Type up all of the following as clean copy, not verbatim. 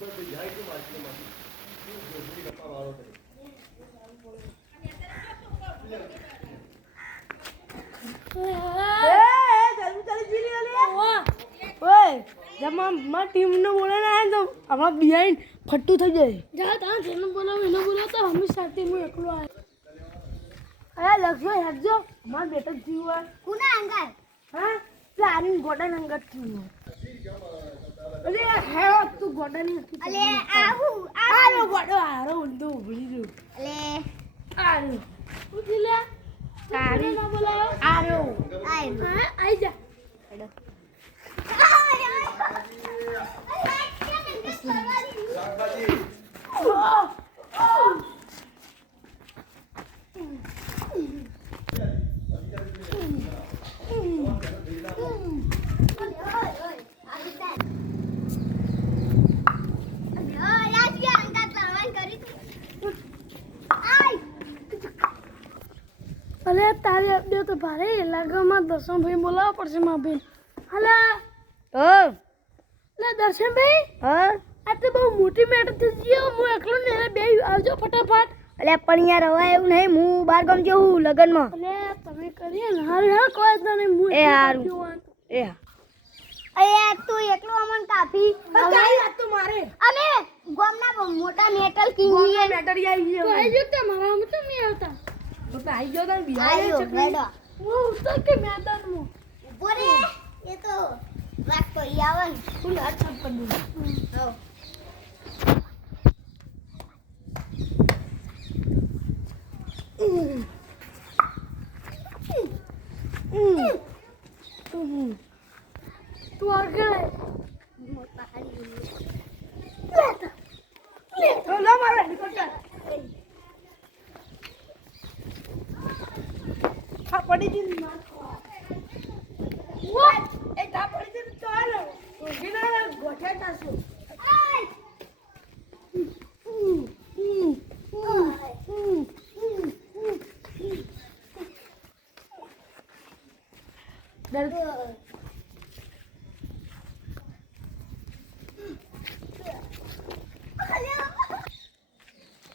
Team ने बोला ना तो हमारा बिहाइंड फट्टू થઈ જાય જા તા જેને બોલાવ એને બોલાવ તો હમે સાથે હું એકલો આયા અરે લખજો હેડજો માર બેટક જીવા કોના અંગર હા પ્લાનિંગ ગોડન અંગર જીવો અલે હે તું ગોડન અલે આવો ગોડો આરો ઊંધો ઉભરી રહ્યો અલે આરો ઉઠી લે તારી ના બોલાવ આરો આઈ જા હેડો અરે તારે અપડે તો ભારે લાગમાં દર્શન ભાઈ બોલાવવા પડશે માં બેન હાલા લે દર્શન ભાઈ આ તો બહુ મોટી મેટર થઈ ગયો હું એકલો ને બે આવજો ફટાફટ અલે પણ યાર હવે એવું નહીં હું બાર ગામ જઉં લગનમાં અલે તમે કરીએ ને હારું કોઈ જ નહીં હું એ હારું એ અરે તું એકલો અમન કાફી કઈ વાત તો મારે અમે ગામના મોટા મેટલ કિંગ ની મેટર આવી ગયો તો આવી ગયો તો મારા મત નહીં આવતા તો આવી ગયો તો બિહાર બેડો હું તો કે મેદાનમાં બોરે એ તો વાત તો આવન ફૂલ હાથ છપ કરી દઉં હો તું આગળ મોટા હારી લેતા લો મારે હેલિકોપ્ટર આ પડી ગઈ વોટ એ તા પડી ગઈ તો હાલો ગિનારા ગોઠે તાસો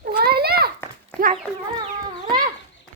ઓલે Gracias.